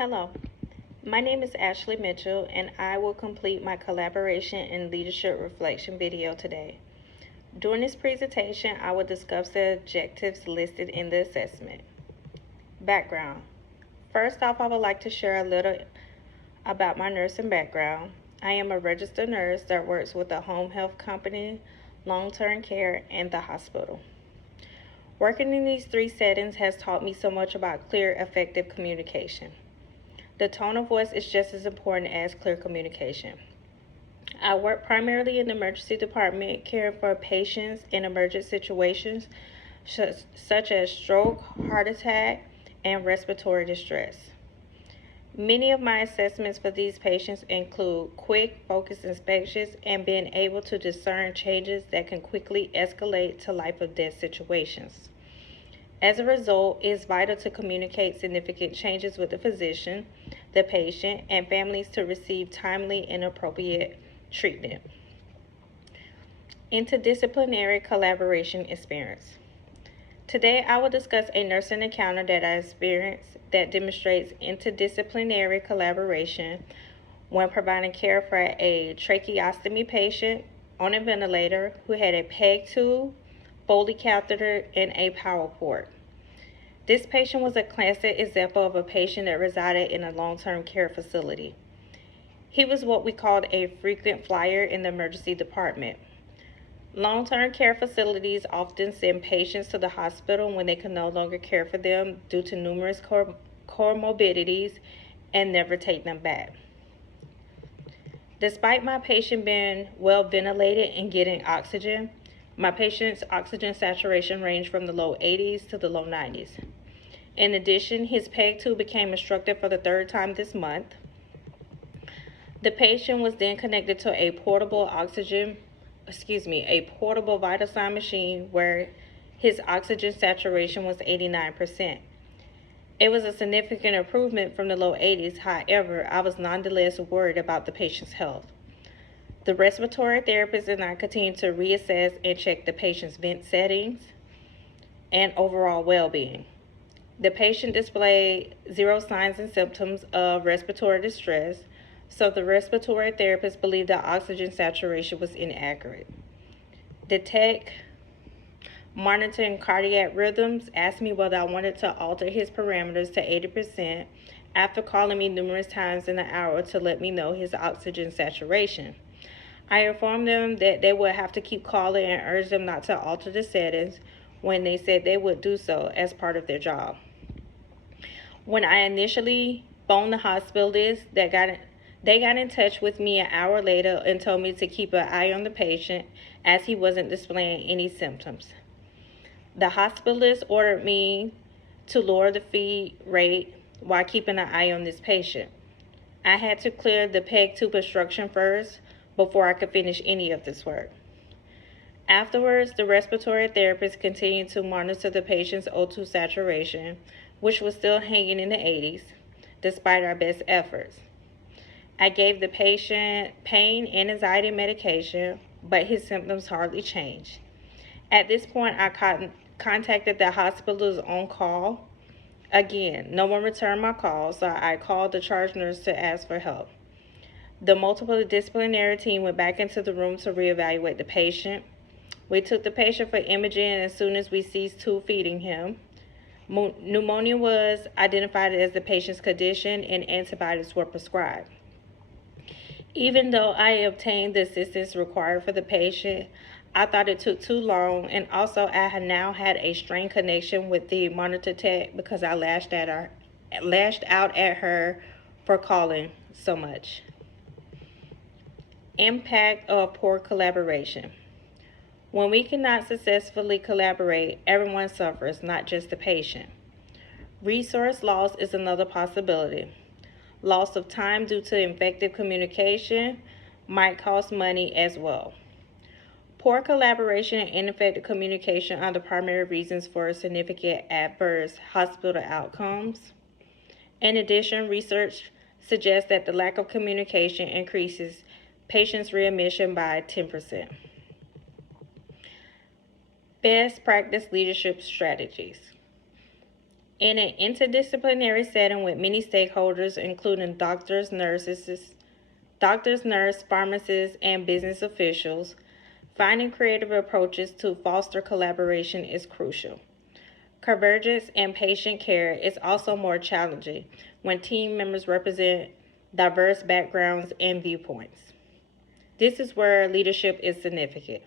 Hello, my name is Ashley Mitchell, and I will complete my collaboration and leadership reflection video today. During this presentation, I will discuss the objectives listed in the assessment. Background. First off, I would like to share a little about my nursing background. I am a registered nurse that works with a home health company, long-term care, and the hospital. Working in these three settings has taught me so much about clear, effective communication. The tone of voice is just as important as clear communication. I work primarily in the emergency department, caring for patients in emergent situations such as stroke, heart attack, and respiratory distress. Many of my assessments for these patients include quick, focused inspections and being able to discern changes that can quickly escalate to life or death situations. As a result, it is vital to communicate significant changes with the physician, the patient, and families to receive timely and appropriate treatment. Interdisciplinary collaboration experience. Today, I will discuss a nursing encounter that I experienced that demonstrates interdisciplinary collaboration when providing care for a tracheostomy patient on a ventilator who had a PEG tube, Foley catheter, and a power cord. This patient was a classic example of a patient that resided in a long-term care facility. He was what we called a frequent flyer in the emergency department. Long-term care facilities often send patients to the hospital when they can no longer care for them due to numerous comorbidities and never take them back. Despite my patient being well ventilated and getting oxygen, my patient's oxygen saturation ranged from the low 80s to the low 90s. In addition, his PEG tube became obstructed for the third time this month. The patient was then connected to a portable vital sign machine where his oxygen saturation was 89%. It was a significant improvement from the low 80s. However, I was nonetheless worried about the patient's health. The respiratory therapist and I continued to reassess and check the patient's vent settings and overall well-being. The patient displayed 0 signs and symptoms of respiratory distress, so the respiratory therapist believed the oxygen saturation was inaccurate. The tech monitoring cardiac rhythms asked me whether I wanted to alter his parameters to 80% after calling me numerous times in the hour to let me know his oxygen saturation. I informed them that they would have to keep calling and urged them not to alter the settings when they said they would do so as part of their job. When I initially phoned the hospitalist, they got in touch with me an hour later and told me to keep an eye on the patient as he wasn't displaying any symptoms. The hospitalist ordered me to lower the feed rate while keeping an eye on this patient. I had to clear the PEG tube obstruction first before I could finish any of this work. Afterwards, the respiratory therapist continued to monitor the patient's O2 saturation, which was still hanging in the 80s, despite our best efforts. I gave the patient pain and anxiety medication, but his symptoms hardly changed. At this point, I contacted the hospital's on call. Again, no one returned my call, so I called the charge nurse to ask for help. The multidisciplinary team went back into the room to reevaluate the patient. We took the patient for imaging, and as soon as we ceased tube feeding him, pneumonia was identified as the patient's condition and antibiotics were prescribed. Even though I obtained the assistance required for the patient, I thought it took too long, and also I had now had a strained connection with the monitor tech because I lashed out at her for calling so much. Impact of poor collaboration. When we cannot successfully collaborate, everyone suffers, not just the patient. Resource loss is another possibility. Loss of time due to ineffective communication might cost money as well. Poor collaboration and ineffective communication are the primary reasons for significant adverse hospital outcomes. In addition, research suggests that the lack of communication increases patients' readmission by 10%. Best practice leadership strategies. In an interdisciplinary setting with many stakeholders, including doctors, nurses, pharmacists, and business officials, finding creative approaches to foster collaboration is crucial. Convergence in patient care is also more challenging when team members represent diverse backgrounds and viewpoints. This is where leadership is significant.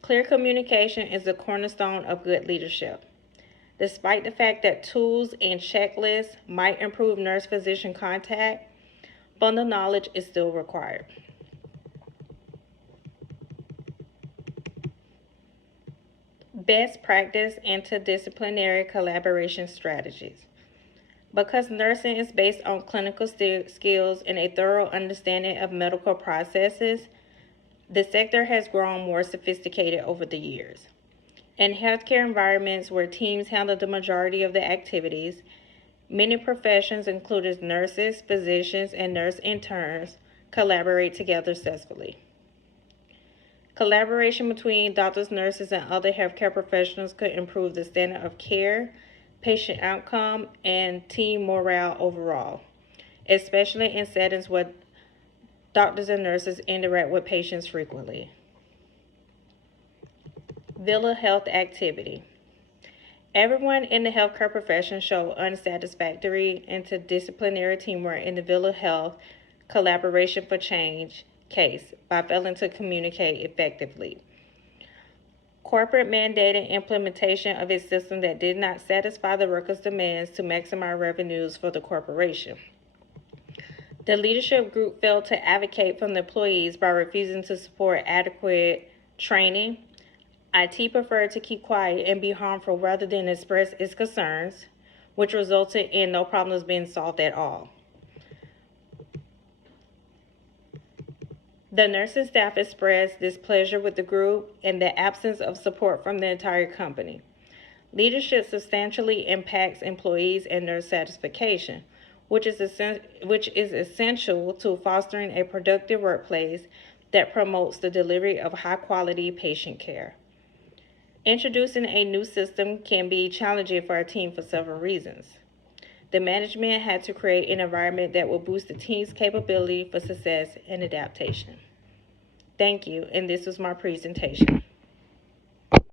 Clear communication is the cornerstone of good leadership. Despite the fact that tools and checklists might improve nurse-physician contact, fundamental knowledge is still required. Best practice interdisciplinary collaboration strategies. Because nursing is based on clinical skills and a thorough understanding of medical processes, the sector has grown more sophisticated over the years. In healthcare environments where teams handle the majority of the activities, many professions, including nurses, physicians, and nurse interns, collaborate together successfully. Collaboration between doctors, nurses, and other healthcare professionals could improve the standard of care, patient outcome, and team morale overall, especially in settings where doctors and nurses interact with patients frequently. Villa health activity. Everyone in the healthcare profession showed unsatisfactory interdisciplinary teamwork in the Villa Health Collaboration for Change case by failing to communicate effectively. Corporate mandated implementation of a system that did not satisfy the workers' demands to maximize revenues for the corporation. The leadership group failed to advocate for the employees by refusing to support adequate training. IT preferred to keep quiet and be harmful rather than express its concerns, which resulted in no problems being solved at all. The nursing staff expressed displeasure with the group and the absence of support from the entire company. Leadership substantially impacts employees and nurse satisfaction, which is essential to fostering a productive workplace that promotes the delivery of high-quality patient care. Introducing a new system can be challenging for a team for several reasons. The management had to create an environment that will boost the team's capability for success and adaptation. Thank you, and this was my presentation.